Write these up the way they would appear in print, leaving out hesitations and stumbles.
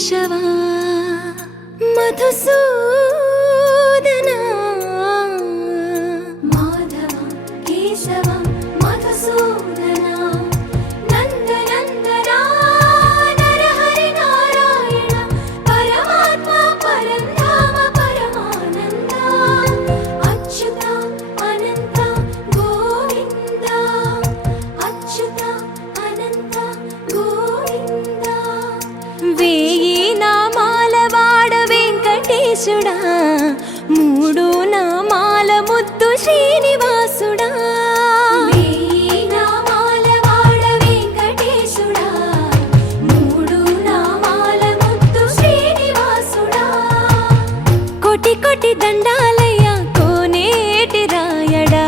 కేశవా మధుసూదన మాధవ కేశవ మధుసూదన నందనందన నరహరి నారాయణ పరమాత్మ పరంధామ పరమానంద అచ్యుత అనంత గోవింద అచ్యుత అనంత గోవింద వేయి నామాల వాడ వెంకటేశుడా మూడు నామాల ముద్దు శ్రీనివాసుడా వేయి నామాల వాడ వెంకటేశుడా మూడు నామాల ముద్దు శ్రీనివాసుడా కోటి కోటి దండాలయ్య కోనేటి రాయడా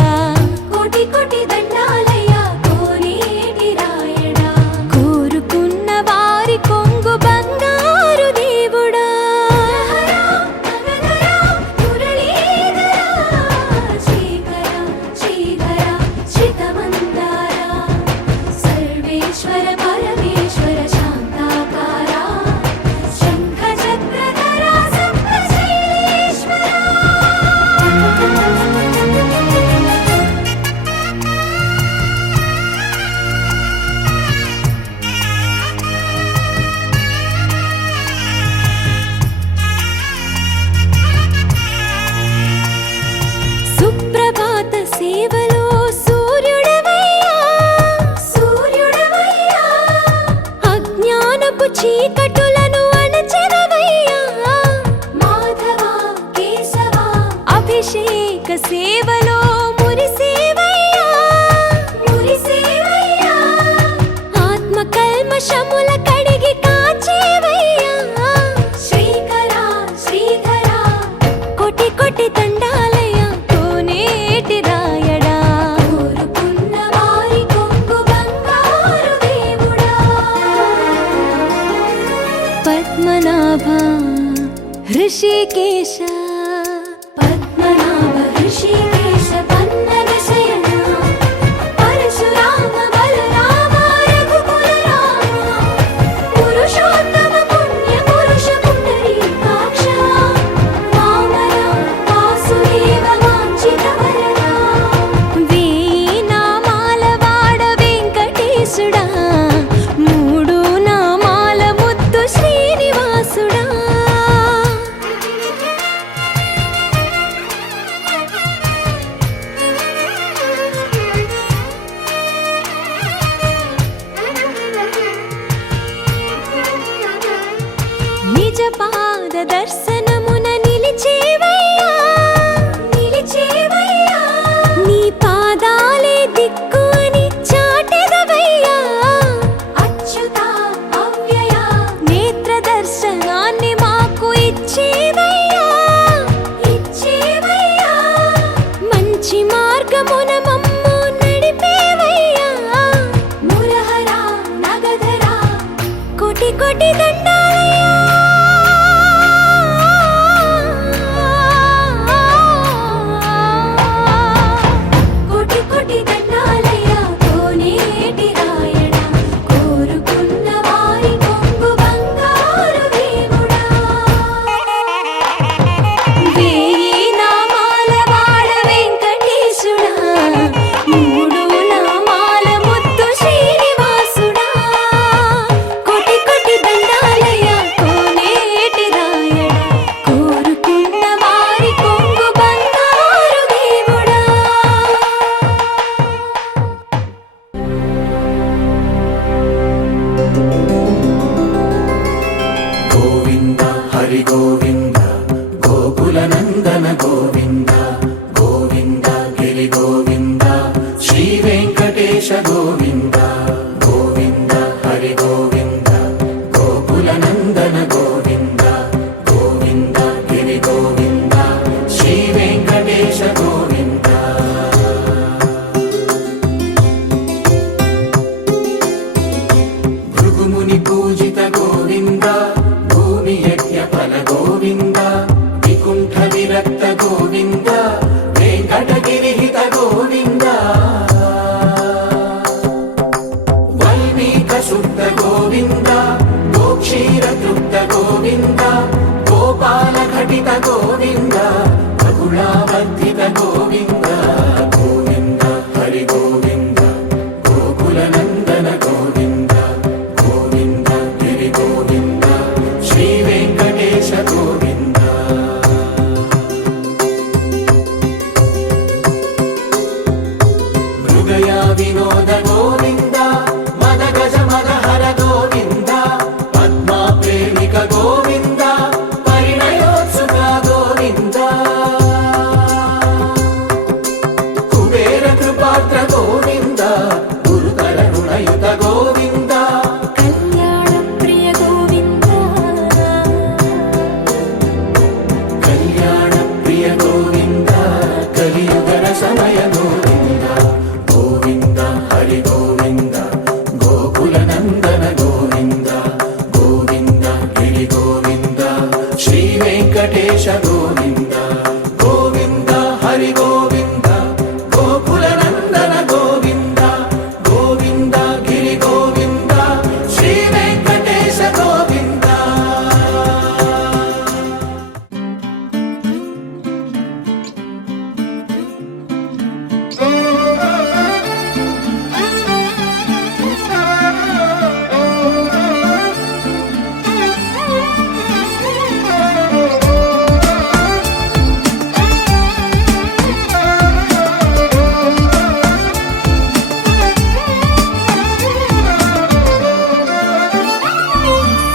కోటి కోటి దండాలయ్య కోనేటి రాయడా కోరుకున్న వారి కొంగు బంగారు దేవుడా శ్రీకర శ్రీధర శ్రితమందార సర్వేశ్వర పరమేశ్వర శాంతాకార శంఖ చక్రధర సప్తశైలేశ్వర సుప్రభాత సేవలో సూర్యుడవయ్యా సూర్యుడవయ్యా అజ్ఞానపు చీకటులను అణచెదవయ్యా మాధవ కేశవ అభిషేక సేవలో మురిసేవయ్యా మురిసేవయ్యా ఆత్మ కల్మషముల కడిగి కాచేవయ్యా శ్రీకర శ్రీధర కోటి కోటి దండాలయ్య కోనేటి రాయడా కోరుకున్న వారి కొంగు బంగారు దేవుడా పద్మనాభ హృషికేశ పద్మనాభ హృషికేశ పన్నగ శయన పరశురామ బలరామ రఘుకుల రామ పురుషోత్తమ పుణ్య పురుష పుండరీకాక్ష వామన వాసుదేవ వాంఛిత వరద వేయి నామాల వాడ వెంకటేశుడా మూడు నామాల ముద్దు శ్రీనివాసుడా నిజ పాద దర్శనమున నిలిచేవయ్యా నిలిచేవయ్యా నీ పాదాలే దిక్కు అని చాటెదవయ్యా అచ్యుత అవ్యయ నేత్ర దర్శనాన్ని మాకు ఇచ్చేవయ్యా ఇచ్చేవయ్యా మంచి మార్గమున మమ్ము నడిపేవయ్యా మురహర నగధర కోటి కోటి దండాలయ్యా కోటి కోటి దండాలయ్య కోనేటి రాయడా కోరుకున్న వారి కొంగు బంగారు దేవుడా వేయి నామాల వాడ వెంకటేశుడా మూడు నామాల ముద్దు శ్రీనివాసుడా కోటి కోటి దండాలయ్య కోనేటి రాయడా కోరుకున్న వారి కొంగు బంగారు దేవుడా గోవింద హరి గోవింద గోకుల నందన గోవింద గోవింద గిరి గోవింద శ్రీ వెంకటేశ గోవింద గోవింద హరి గోవింద గోకుల నందన గోవింద గోవింద గిరి గోవింద శ్రీ వెంకటేశ గోవింద భృగుముని పూజిత గోవింద భూమి యజ్ఞ ఫల గోవింద వికుంఠ విరక్త గోవింద వెంకటగిరిహిత గోవింద వినోద గోవింద మద గజ మదహర గోవింద పద్మా ప్రేమిక గోవింద పరిణయోత్సుక గోవింద కుబేర కృపాత్ర గోవింద గురుతర రుణయుత గోవింద కళ్యాణ ప్రియ గోవింద కళ్యాణ ప్రియ గోవింద కలియుగర సమయ గోవింద గోవింద హరి గోవింద గోకుల నందన గోవింద గోవింద గిరి గోవింద శ్రీ వెంకటేశ గోవింద గోవింద హరి గోవింద గోకుల నందన గోవింద గోవింద గిరి గోవింద శ్రీ వెంకటేశ గోవింద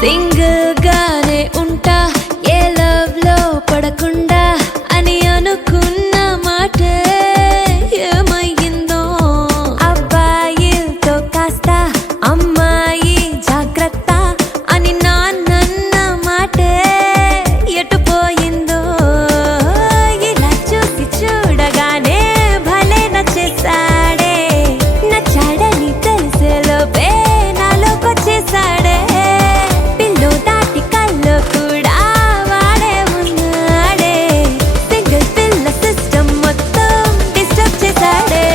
సింగిల్ గానే ఉంటా ఏ లవ్ లో పడకుండా అని అనుకున్న మాట ఏమయ్యిందో అబ్బాయితో కాస్త అమ్మాయి జాగ్రత్త అని నాన్న మాట ఎటు పోయిందో ఇలా చూసి చూడగానే భలే నచ్చేసాడే నచ్చాడని తెలిసేలోపే నాలోకొచ్చేసాడే పిల్లు దాటి కళ్ళు కూడా వాడే ఉన్నాడే సింగిల్ పిల్ల సిస్టమ్ మొత్తం disturb చేశాడే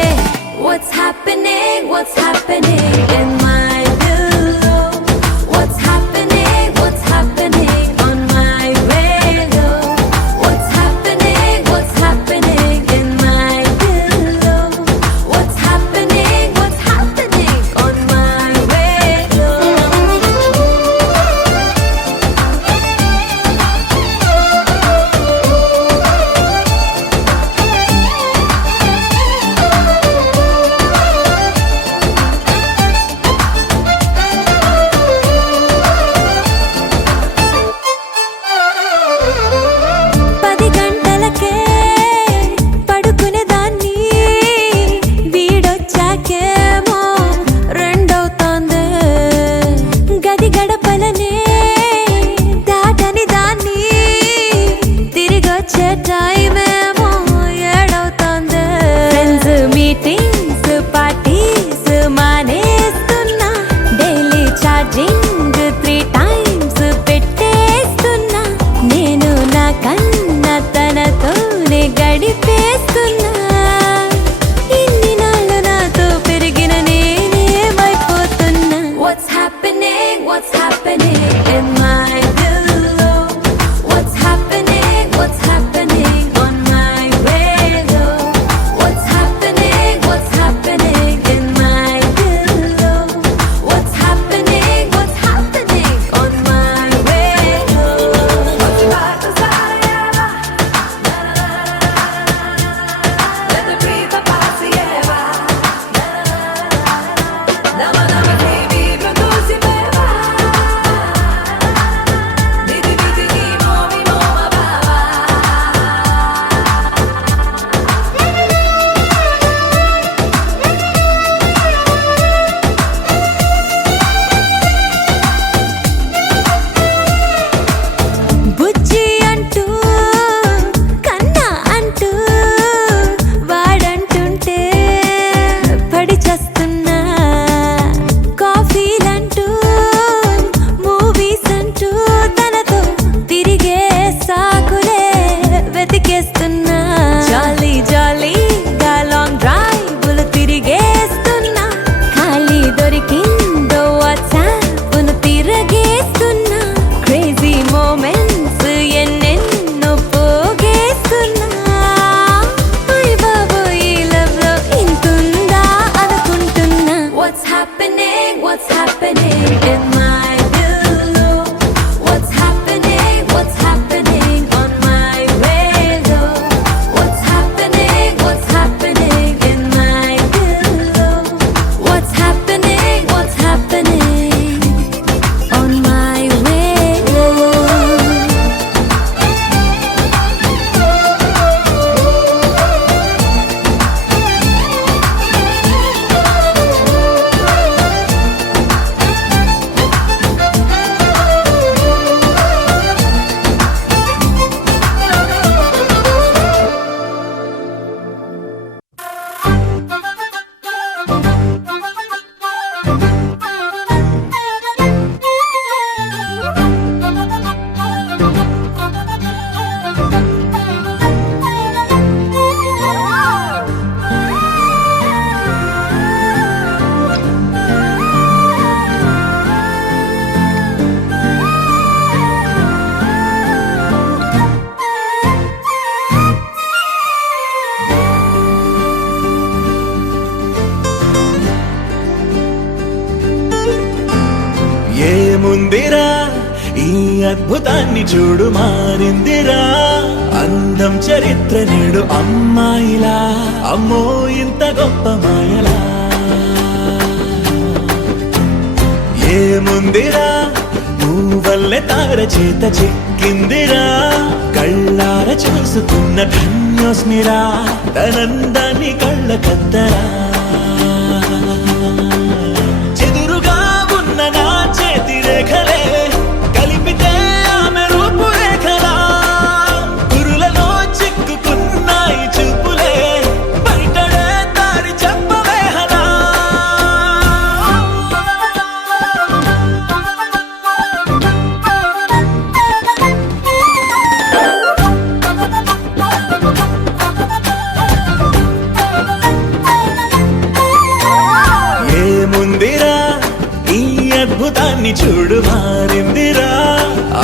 What's happening? What's happening in my pillow? What's happening? What's happening on my radio? What's happening? What's happening in my pillow? What's happening? What's happening on my radio? ఏముందిరా ఈ అద్భుతాన్ని చూడు మారిందిరా అందం చరిత్ర నేడు అమ్మాయిలా అమ్మో ఇంత గొప్ప మాయలా ఏముందిరా నువ్వల్లే తార చేత చిక్కిందిరా కళ్ళార చూసుకున్న ధన్యోస్మిరా తనందాన్ని కళ్ళ కద్దరా చెదురుగా ఉన్న నా చేతి రేఖలే కలిపితే ఆమె రూపురేఖలా గురులలో చిక్కుకున్నాయి చూపులే బయటడే దారి చెప్పవేహలా ఏముందిరా ఈ అద్భుతాన్ని చూడు మారిందిరా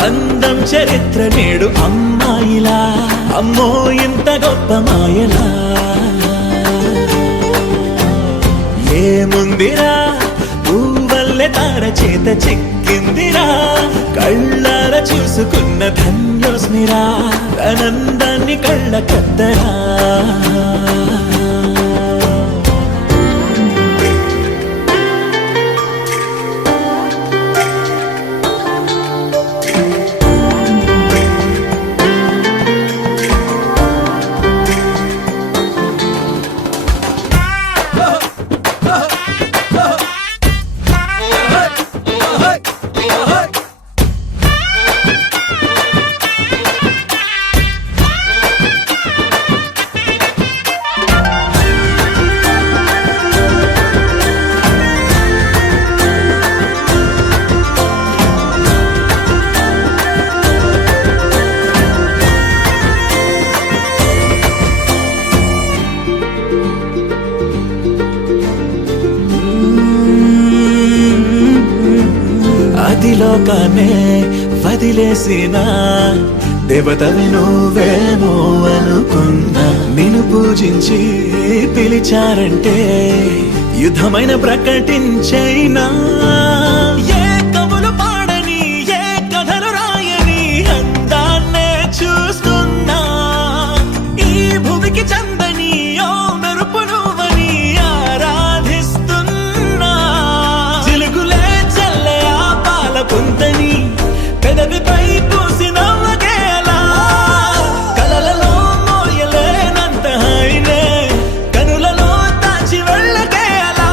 అందం చరిత్ర నేడు అమ్మాయిలా అమ్మో ఇంత గొప్ప మాయలా ఏముందిరా పువ్వల్లె తార చేత చిక్కిందిరా కళ్ళార చూసుకున్న ధన్యోస్మిరా ఆనందాన్ని కళ్ళ కద్దరా అదిలోకానే వదిలేసిన దేవతవి నువ్వేమో అనుకున్నా నిన్ను పూజించి పిలిచారంటే యుద్ధమైన ప్రకటించైనా ఏ కవులు పాడని ఏ కథలు రాయని అందాన్నే చూస్తున్నా ఈ భూమికి చందని ఓ మెరుపు నువ్వని ఆరాధిస్తున్నా చిలుగులే చల్లే ఆ పాల పుంతని పెదవిపై పూసి నవ్వకేలా కలలలో మోయలేనంత హాయినే కనులలో దాచి వెళ్ళకేలా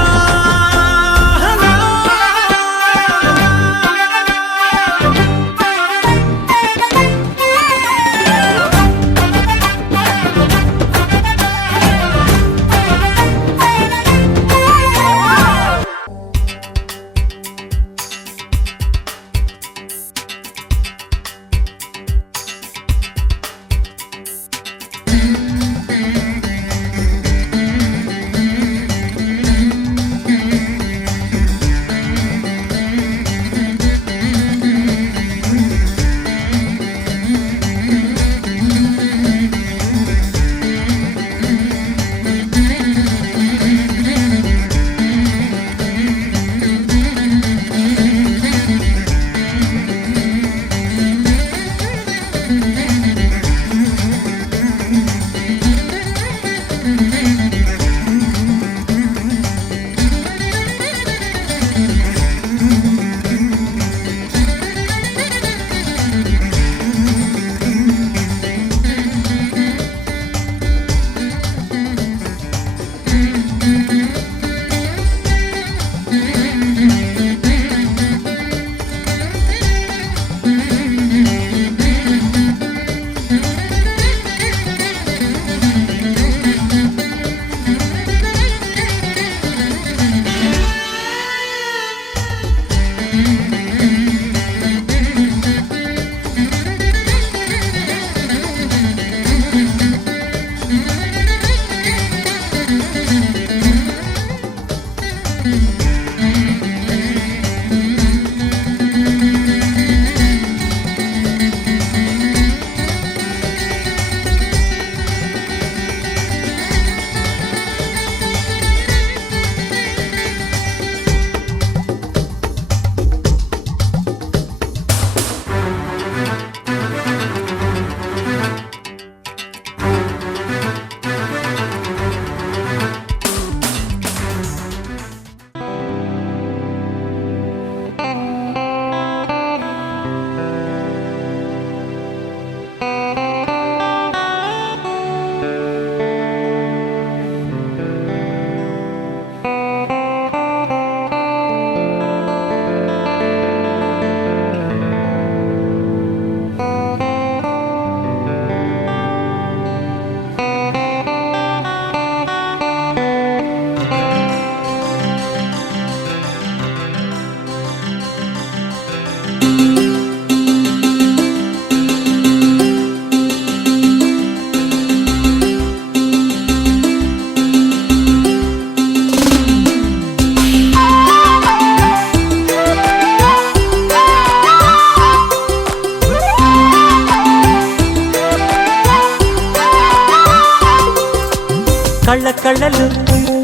కళ్ళ కళ్ళలు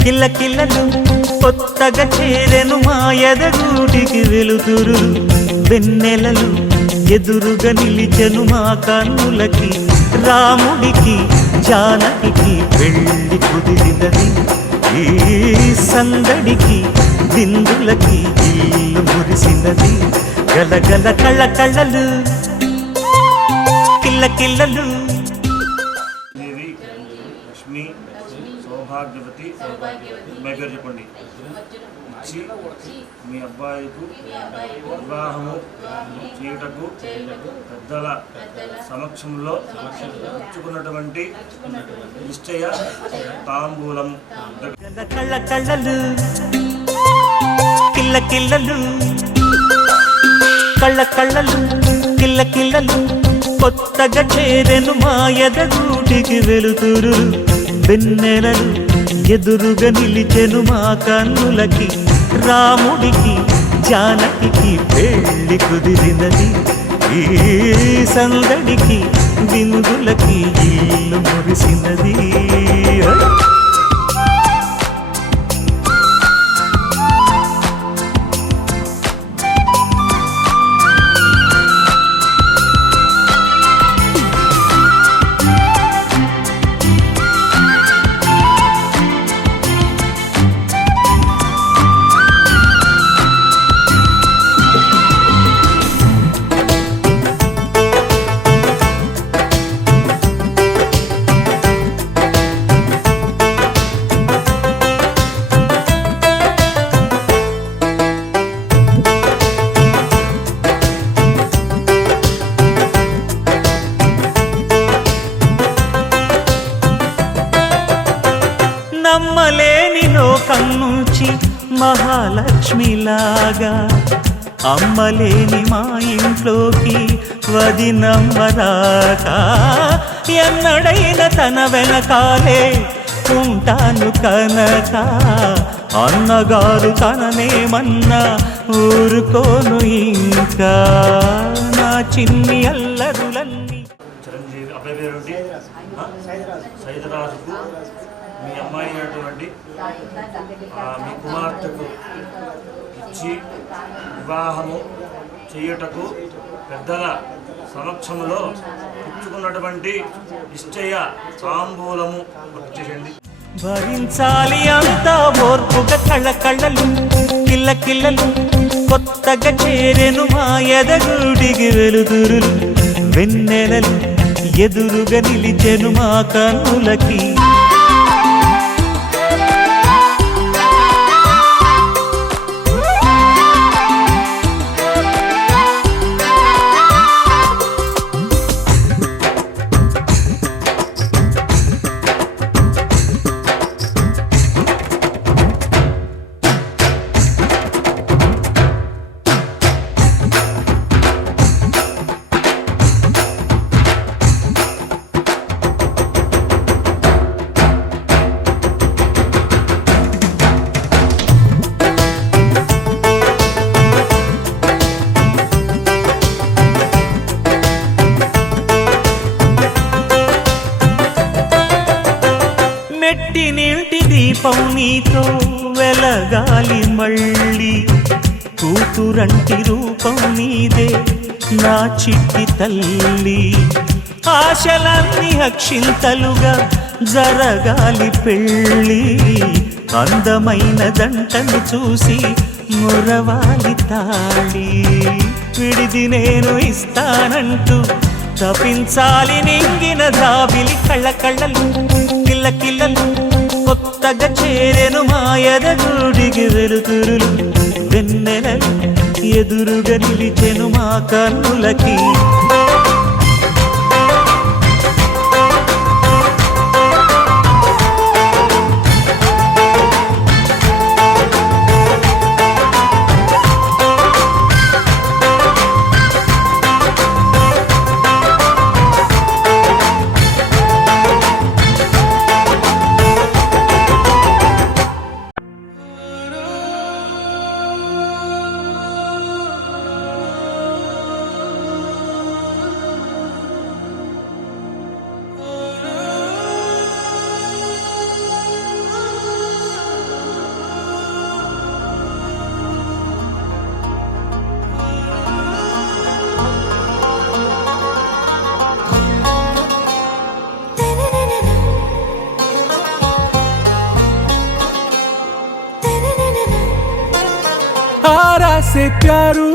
కిల్ల కిల్లలు కొత్తగా చేరెను మా ఎదగూటికి వెలుతురు వెన్నెలలు ఎదురుగా నిలిచెను మా కన్నులకి రాముడికి జానకి పెళ్లి కుదిరినది ఈ సందడికి విందులకి ఇల్లు మురిసినది గలగల కళ్ళ కళ్ళలు కిల్ల కిల్లలు. దేవి లక్ష్మి సౌభాగ్యవతి అమ్మాయి పేరు చెప్పండి ఇచ్చి మీ అబ్బాయికు వివాహము చేయుటకు పెద్దల సమక్షంలో ఇచ్చుకున్నటువంటి నిశ్చయ తాంబూలము. కళ్ళ కళ్ళలు కిల్ల కిల్లలు కళ్ళ కళ్ళలు కిల్ల కిల్లలు కొత్తగా చేరెను మా ఎదగూటికి వెలుతురు వెన్నెలలు ఎదురుగా నిలిచెను మా కన్నులకి రాముడికి జానకి పెళ్లి కుదిరినది ఈ సందడికి విందులకి ఇల్లు మురిసినది. నమ్మలేని లోకం నుంచి మహాలక్ష్మిలాగా అమ్మలేని మా ఇంట్లోకి వదినమ్మరాక ఎన్నడైన తన వెనకాలే ఉంటాను కనక అన్నగారు తననేమన్నా ఊరుకోను ఇంకా నా చిన్ని అల్లరులన్నీ. చిరంజీవి అబ్బాయి పేరుంటి సైదరాజుకు మీ అమ్మాయి అయినటువంటి మీ కుమార్తెకు ఇచ్చి వివాహము చేయుటకు పెద్దల సమక్షంలో ఇచ్చుకున్నటువంటి నిశ్చయ తాంబూలము వచ్చేయండి. భరించాలి అంతా ఓర్పుగా కళ్ళ కళ్ళలు కిల్ల కిల్లలు కొత్తగా చేరెను మా ఎదగూడికి వెలుతురులు వెన్నెలలు ఎదురుగా నిలిచెను మా కన్నులకి నెట్టినింటి దీపం నీతో వెలగాలి మళ్ళీ కూతురంటి రూపం నీదే నా చిట్టి తల్లి ఆశలన్నీ అక్షింతలుగా జరగాలి పెళ్ళి అందమైన దంటను చూసి మురవాలి తాళి విడిది నేను ఇస్తానంటూ తపించాలి నింగిన జాబిలి కళ్ళ కళ్ళలు కిల్ల కిల్లలు కొత్తగా చేరెను మా ఎదగూడికి వెలుతురులు వెన్నెలలు ఎదురుగా నిలిచెను మా కన్నులకి ఆరా సే ప్యారు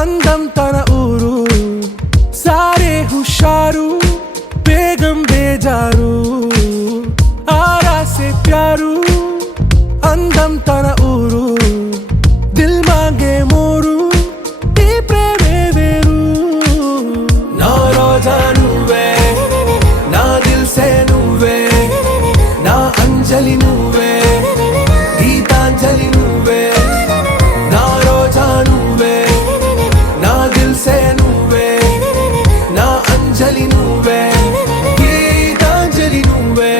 అందం తన ఊరు సారే హుషారు బేగం బేజారు ఆరా సే ప్యారు అందం తన ఊరు దిల్ మాంగే మోరు ఈ ప్రేమే వేరు నా రోజా నువ్వే నా దిల్ సే నువ్వే నా అంజలి నువ్వే గీతాంజలి నువ్వే నా రోజా నువ్వే నా దిల్ సే నువ్వే నా అంజలి నువ్వే గీతాంజలి నువ్వే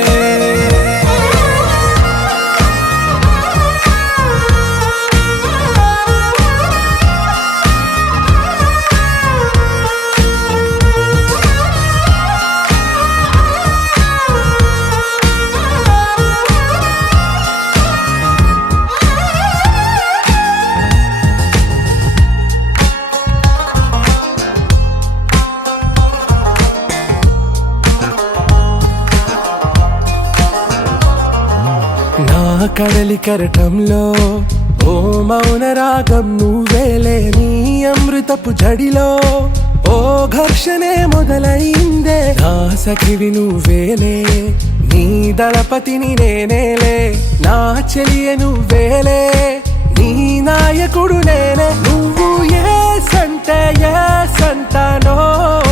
నా కడలి కరటంలో ఓ మౌన రాగం నువ్వేలే నీ అమృతపు జడిలో ఓ ఘర్షణే మొదలైందే నా సఖివి నువ్వేలే నీ దళపతిని నేనేలే నా చెలియ నువ్వేలే నీ నాయకుడు నేనే నువ్వు ఏ సంట నో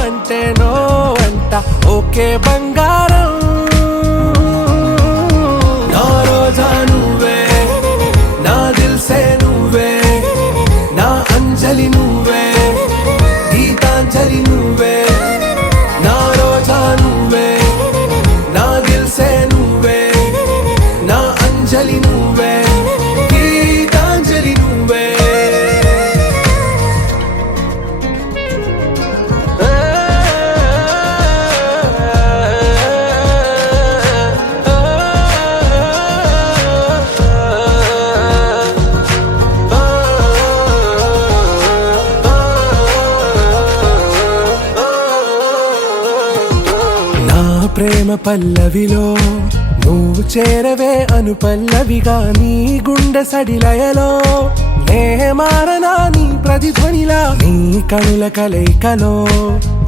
అంటే నో అంట ఓకే బంగారం నా రోజా నువ్వే నా దిల్ సే నువ్వే నా అంజలి నువ్వే గీతాంజలి నువ్వే నా రోజా నువ్వే నా దిల్ సే నువ్వే నా అంజలి నువ్వే గీతాంజలి నువ్వే ప్రేమ పల్లవిలో నువ్వు చేరవే అను పల్లవిగా నీ గుండె సడిలయలో నే మారనా నీ ప్రతిధ్వనిలా నీ కనుల కలయికలో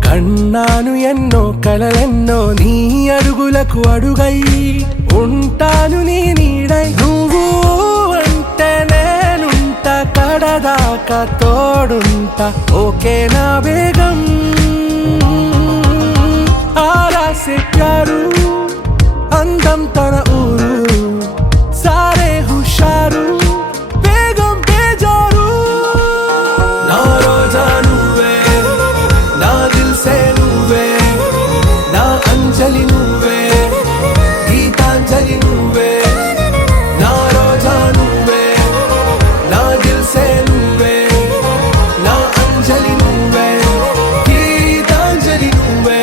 కన్నాను ఎన్నో కలలెన్నో నీ అడుగులకు అడుగై ఉంటాను నీ నీడై నువ్వు అంటే నేనుంట కడదాకా తోడుంటా ఓకే నా బేగం ఆరా సే ప్యారు అందం తన ఊరు సారే హుషారు బేగం బేజారు నా రోజా నువ్వే నా దిల్ సే నువ్వే నా అంజలి నువ్వే గీతాంజలి నువ్వే నా రోజా నువ్వే నా దిల్ సే నువ్వే నా అంజలి నువ్వే గీతాంజలి నువ్వే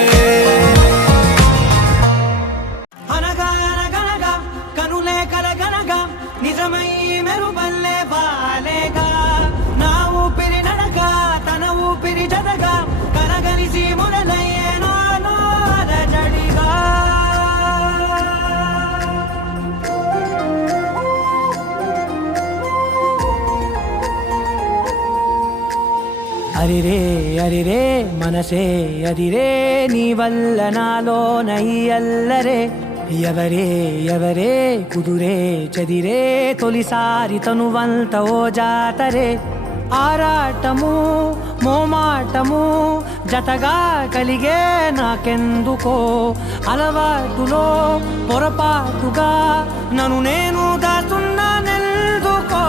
నిజమై మెరుపల్లే వాలేగా నా ఊపిరి నడక తన ఊపిరి జతగా కలగలిసి మొదలయ్యేనో అలజడిగా అరిరే అరిరే మనసే అరిరే నీ వల్ల నాలో నయ్యల్లరే ఎవరే ఎవరే కుదురే చదిరే తొలిసారి తనువంత ఓ జాతరే ఆరాటము మోమాటము జతగా కలిగే నాకెందుకో అలవాటులో పొరపాటుగా నన్ను నేను దాస్తున్నానెందుకో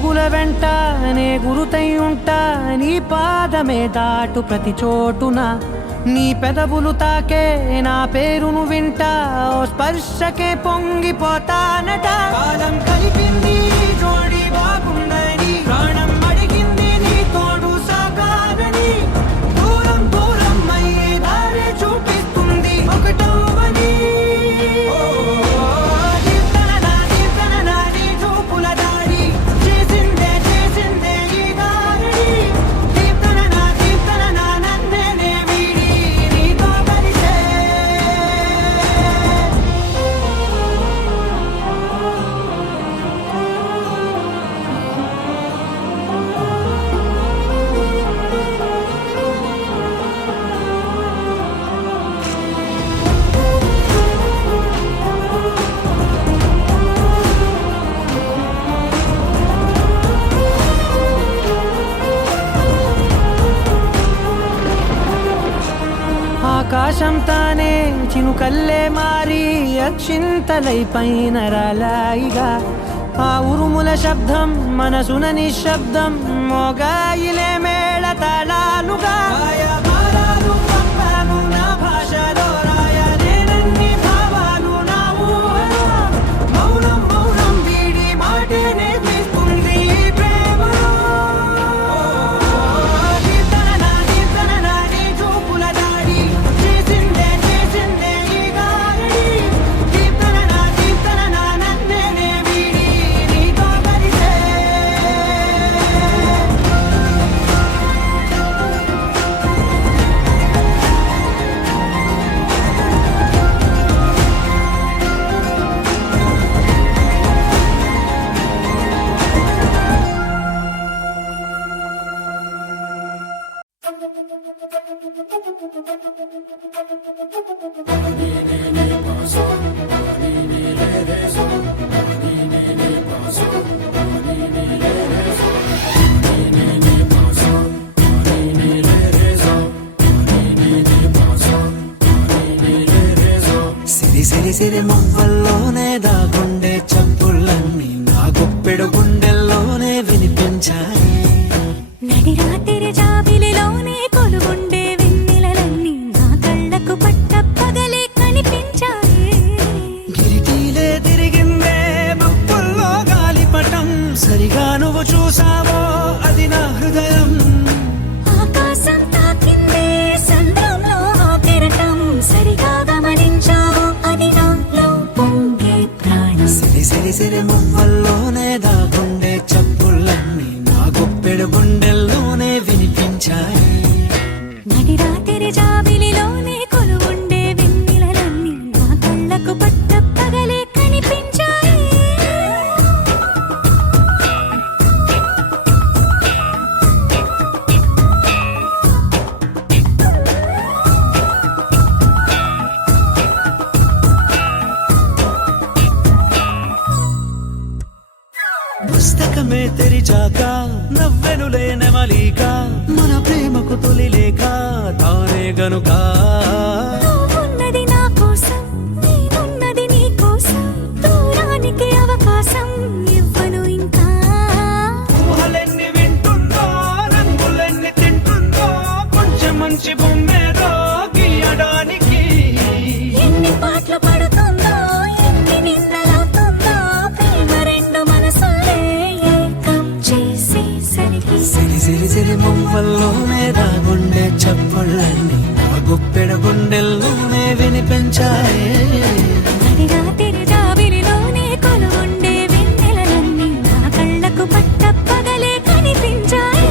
అడుగుల వెంట నే గురుతై ఉంటా, నీ పాదమే దాటు ప్రతి చోటున, నీ పెదవులు తాకే నా పేరును వింటా, ఓ స్పర్శకే పొంగిపోతానట. కాలం కలిపింది జోడి బాగుందని, ప్రాణం అడిగింది నీ తోడు సాగాలని, దూరం దూరం అయ్యే దారి చూపిస్తుంది ఒకటవని. ఆకాశం తానే చినుకల్లే మారి అక్షింతలై పైన రాలాయిగా, ఆ ఉరుముల శబ్దం మనసున నిశ్శబ్దం మోగాయిలే మేళ తాళాలుగా. నా భాషలో రాయలేనన్ని భావాలు నా ఊహలో, మౌనం మౌనం వీడి మాటే నేర్పిస్తుంది ప్రేమలో. సిరి సిరి మువ్వల్లోనే దాగుండే చప్పుళ్ళన్నీ నా గుప్పెడు గుండెల్లోనే వినిపించాయి. నడి రాత్రి జాబిలిలోనే కొలుగుండే వెన్నెలలన్నీ నా కళ్ళకు పట్ట పగలే కనిపించాయి. గిరిటీలే తిరిగిందే మబ్బుల్లో గాలిపటం, సరిగా నువ్వు చూసావో అది నా హృదయం. ఆకాశం తాకిందే సంద్రంలో కెరటం, సరిగా గమనించావో అది నాలో పొంగే ప్రాణం. సిరి సిరి సిరి మువ్వల్లోనే దాగుండే చప్పుళ్ళన్నీ నా గుప్పెడు గుండెల్లోనే వినిపించాయి. నడి రాత్రి జాబిలిలోనే కొలువుండే వెన్నెలలన్నీ నా కళ్ళకు పట్ట పగలే కనిపించాయి. పుస్తకమే తెరిచాక నవ్వెనులే నెమలిక, మన ప్రేమకు తొలి లేఖ తానే గనుక. నువ్వున్నది నా కోసం, నేనున్నది నీ కోసం, దూరానికి అవకాశం ఇవ్వను ఇంకా. ఊహలెన్ని వింటుందో, రంగులెన్ని తింటుందో, కొంచెం మంచి బొమ్మేదో గీయడానికి. ఎన్ని పాటలు పడుతుందో, ఎన్ని నిందలవుతుందో, ప్రేమ రెండు మనసులే ఏకం చేసేసరికి. సిరి సిరి సిరి మువ్వల్లోనే దాగుండే చప్పుళ్ళన్నీ నా గుప్పెడు గుండెల్లోనే వినిపించాయి. నడి రాత్రి జాబిలిలోనే కొలువుండే వెన్నెలలన్నీ నా కళ్ళకు పట్ట పగలే కనిపించాయి.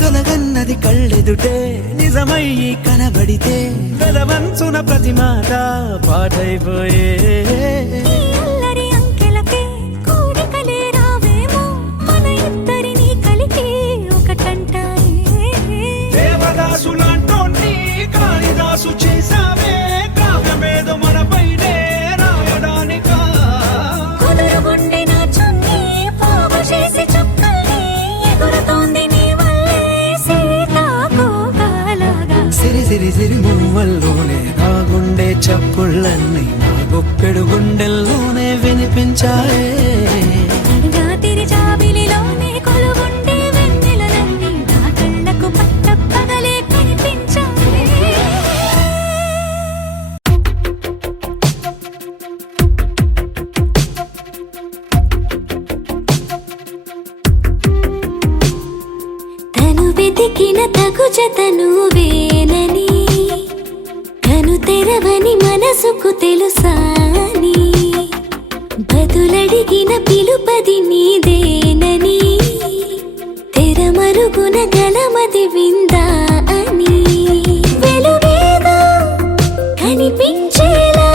కలగన్నది కళ్ళెదుటే నిజమయ్యి కనబడితే, వెలవంచున ప్రతి మాట పాటైపోయే. ఈ అల్లరి అంకెలకే కోరికలే రావేమో, చప్పుళ్ళన్నీ నా గుప్పెడు గుండెల్లోనే వినిపించాయే. రాత్రి జాబిలిలోనే కొలువుండే వెన్నెలలన్నీ నా కళ్ళకు పట్టపగలే కనిపించాయి. తను వెతికిన తగు జత నువ్వేనని, కను తెరవని మనసుకు తెలుసాని, బదులడిగిన పిలుపది నీదేనని, తెరమరుగున గలమది విందా అని, వెలుగేదో కనిపించేలా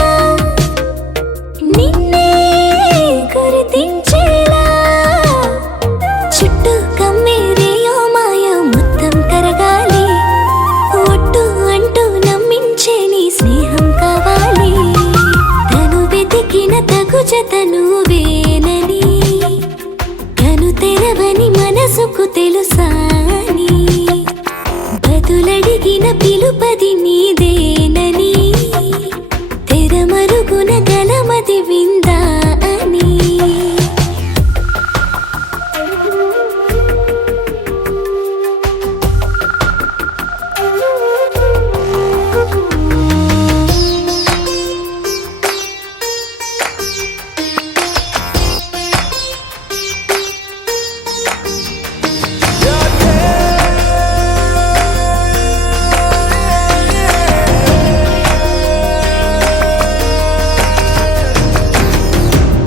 నిన్నే గుర్తించేలా, చుట్టూ కమ్మేరేయో మాయ మొత్తం కరగాలి, ఒట్టు అంటూ నమ్మించే నీ స్నేహం కావాలి. తను వెతికిన తగు జత నువ్వేనని, కను తెరవని మనసుకు తెలుసాని, బదులడిగిన పిలుపది నీదేనని, తెరమరుగున గలమది విందా అని.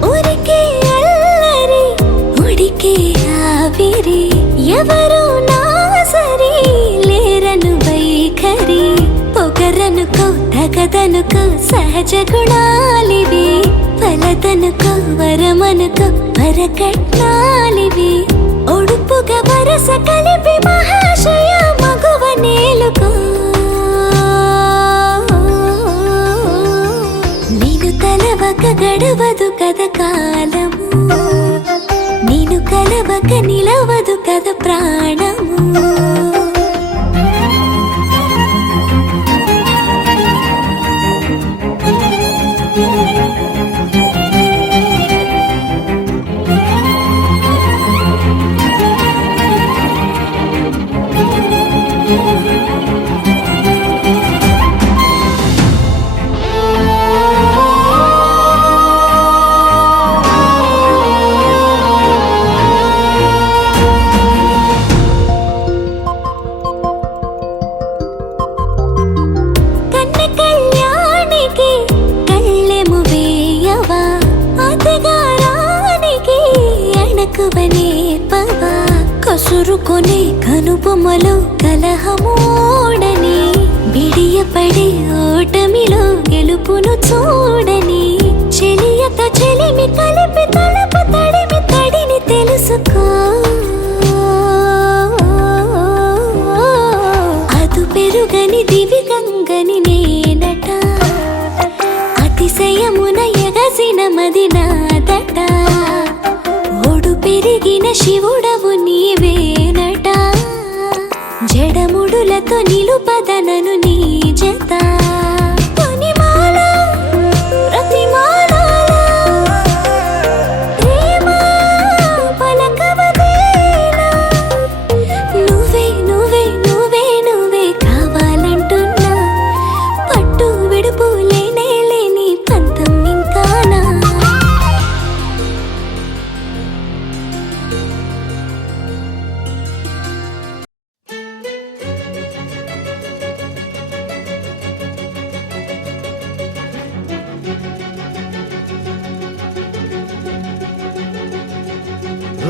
ఊరికే అల్లరి ఉడికే ఆవిరి, ఎవరు నా సరి లేరను వైఖరి, పొగరనుకో తగదనుకో సహజ గుణాలివి, ఫలదనుకో వరమనుకో వరకట్నాలివి, ఒడుపుగా వరస కలిపి మహాశయ మగువ నేలుకో. నేను తలవక గడవదు కద కాలము, నేను కలవక నిలవదు కద ప్రాణము. కన్న కళ్యాణికి కళ్ళెము వేయవా, అతగారానికి అణకువనే పవా, కసురుకొనే కనుబొమ్మలో కలహమోడని, బిడియపడే ఓటమిలో గెలుపును చూడని, చెలియత చెలిమి కలిపి తలపు తడిమి తడిని తెలుసుకో. అదు పెరుగని దివి గంగని నేనట, అతిశయమున ఎగసిన మది నాదట, ఒడు పెరిగిన శివుడవు నీవేనట, జడముడులతో నిలుపదనను నీ జత. తొనిమాల ప్రతిమాల ప్రేమ పలకవదేలా, నువ్వే నువ్వే నువ్వే నువ్వే కావాలంటున్నా, పట్టు విడుపు లేనే లేని పంతం ఇంకానా.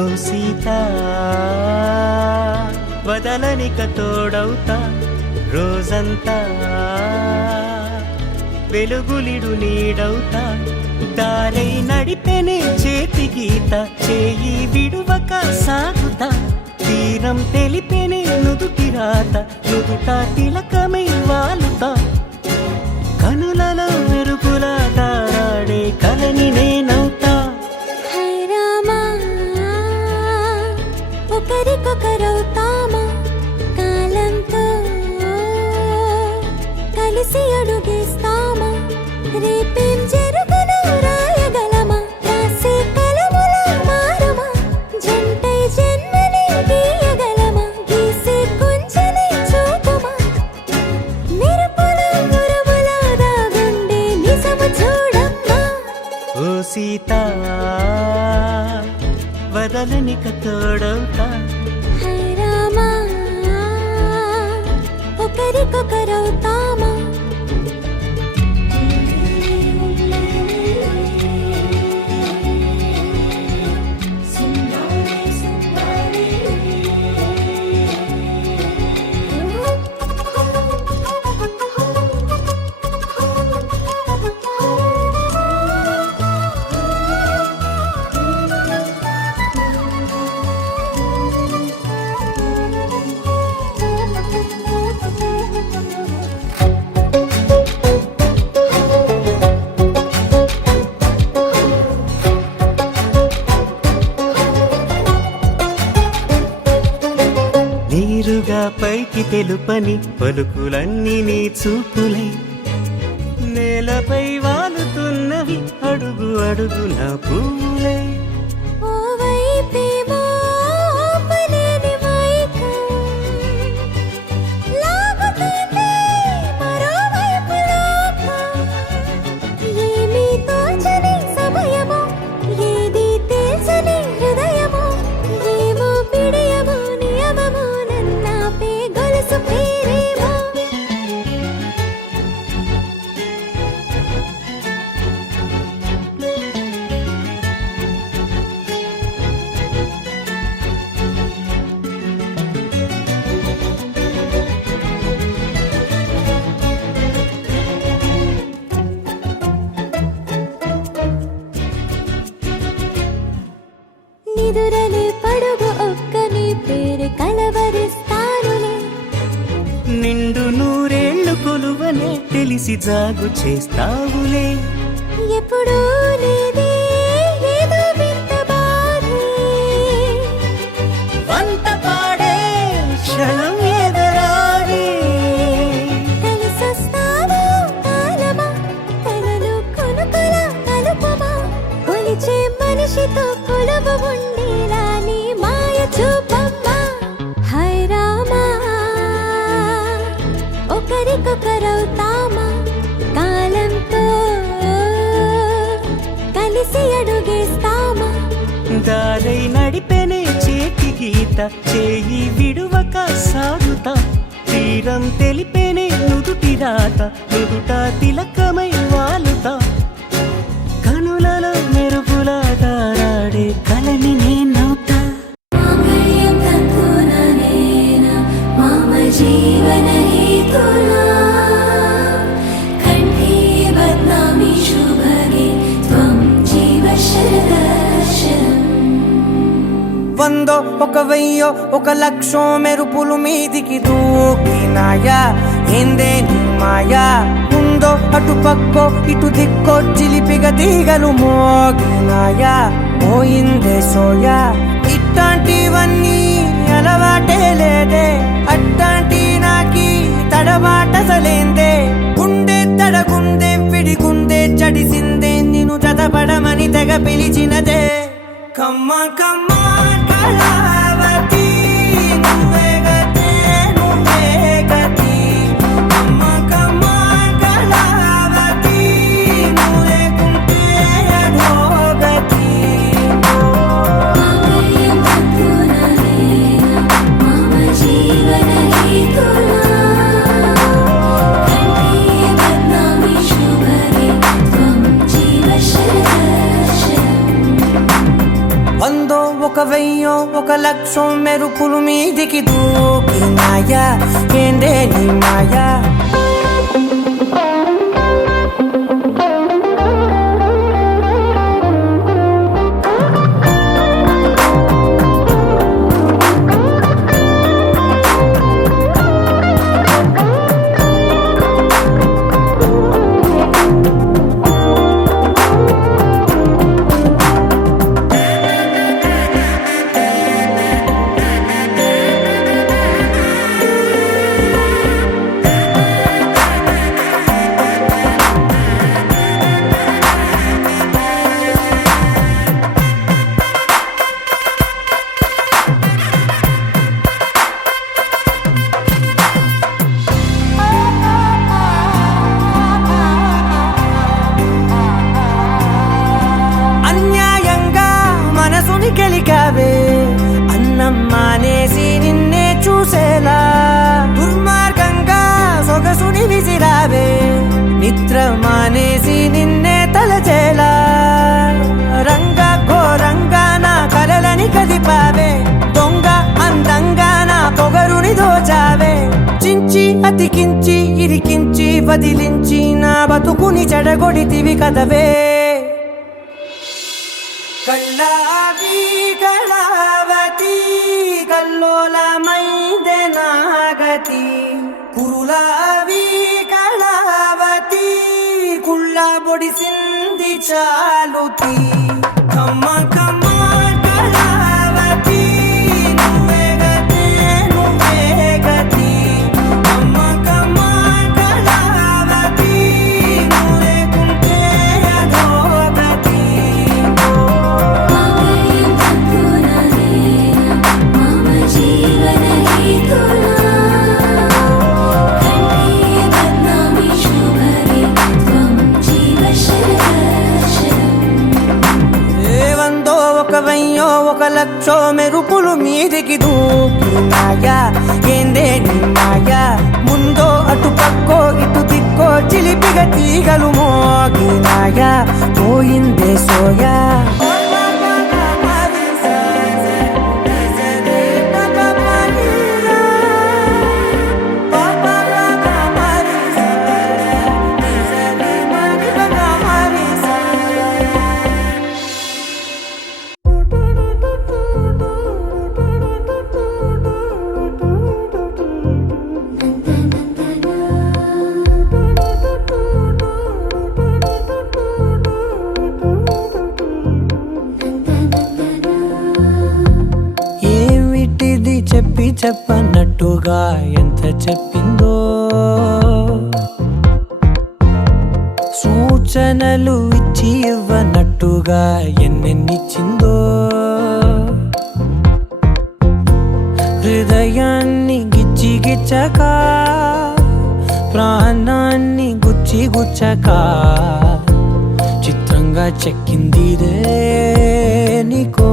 ఓ సీత వదలనిక తోడవుతా, రోజంతా వెలుగులిడు నీడవుతా, దారై నడిపెనే చేతి గీత, చేయి విడువక సాగుతా, తీరం తెలిపెనే నుదుటి రాత, నుదుట తిలకమై వాలుతా, కనులలో మెరుపులా తారాడే కలని నేనవుతా. హై రామా, ఒకరికొకరవుతామా, కాలంతో కలిసి అడుగేస్తామా, రేపేం జరుగునో రాయగలమా రాసే కలముల మారమా జంటై జన్మని గీయగలమా గీసే కొంచెని చూపుమా మెరుపుల మురుముల దాగుండే నిజము చూడమ్మా ఓ సీత వదలనిక తోడవుతా హై రామా ఒకరికొకరవుతామా నీరుగా పైకి తెలుపని పలుకులన్నీ నీ చూపులై నేలపై వాలుతున్నవి అడుగు అడుగు నా పూలై ఓ వైపేమో ఆపలేని మైకం లాగుతుంది మరోవైపు లోకం ఏమీ తోచని సమయమో ఏది తేల్చని హృదయమో ఏమో పిడియమో నియమమో నన్నాపే గొలుసు పేరేమో నిదురలే పడుగు ఒక్క నీ పేరు కలవరిస్తానులే నిండు నూరేళ్లు కొలువనే తెలిసి జాగు చేస్తావులే ఎప్పుడూ లేదే ఏదో వింత బాధే వంత పాడే క్షణం ఎదరాడే కలిసొస్తావో కాలమా కలలు కొనుకల కలుపమా కొలిచే మనిషితో కొలువు ఉండేలా నీ మాయ చూపమ్మా హై రామా ఒకరికొకరవుతామా కాలంతో కలిసి అడుగేస్తామా దారై నడిపెనే చేతి గీత చేయి విడువక సాగుతా తీరం తెలిపెనే నుదుటి రాత నుదుట తిలకమై వాలుతా కనులలో మెరుపుల దారాడే కలని నేనవుతా మాంగళ్యం తత్తుననేన మమ జీవన హేతునా కంఠే బధ్నామి శుభగే త్వం జీవ శరదర్శనం వందో ఒక వెయ్యో ఒక లక్షో మెరుపులు మీదికి దూకినాయా ఏందే నీ మాయా ఉందో అటు పక్కో ఇటు దిక్కో చిలిపిగా తీగలు మోగినాయా పోయిందే సోయా ఇట్లాంటివన్నీ అలవాటే లేదే అట్లాంటి నాకి తడబాటసలేందే గుండె తడగుందే విడిగుందే చడిసిందే నిన్ను చదపడమని తెగ పిలిచినదే కమ్మ కమ్మ కళావతి నువ్వే గతే నువ్వే గతి కమ్మ కమ్మ కళావతి నువ్వు లేకుంటే అధోగతి మాంగళ్యం తత్తుననేన మమ జీవన హేతునా కంఠే బధ్నామి శుభగే త్వం జీవ శరదర్శనం వందో ఒక వెయ్యో ఒక లక్షో మెరుపులు మీదికి దూకినాయా ఏందే నీ మాయా అతికించి ఇరికించి వదిలించి నా బతుకుని చెడగొడితివి కదవే కళ్ళావి కళావతి కల్లోలమైందే నాగతి కురులావి కళావతి కుళ్ళ బొడిసింది చాలుతి కమ్మ కమ్మ కళావతి నువ్వే గతే నువ్వే గతి కమ్మ కమ్మ కళావతి నువ్వే కుంటే అధోగతి మమ జీవన హేతునా కంఠే బద్నామి శుభగే త్వం జీవ శరణం. ఏ వందో ఒక వెయ్యో ఒక లక్షో మెరుపులు మీదికి దూకినాయా ఏందే నీ మాయా ముందో అటు పక్కో ఇటు దిక్కో చిలిపిగ తీగలు మోగినాయా పోయిందే సోయా ఏమిటిది చెప్పి చెప్పన్నట్టుగా ఎంత చెప్పిందో సూచనలు ఇచ్చి ఇవ్వనట్టుగా ఎన్నెన్నిచ్చిందో హృదయాన్ని గిచ్చి గిచ్చక ప్రాణాన్ని గుచ్చి గుచ్చక చిత్రంగా చెక్కిందిరే నీకో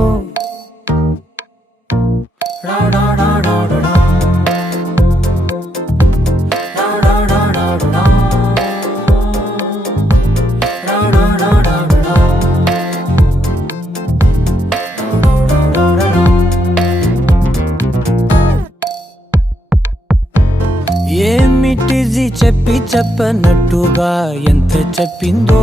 ఏమిటిది చెప్పి చెప్పనట్టుగా ఎంత చెప్పిందో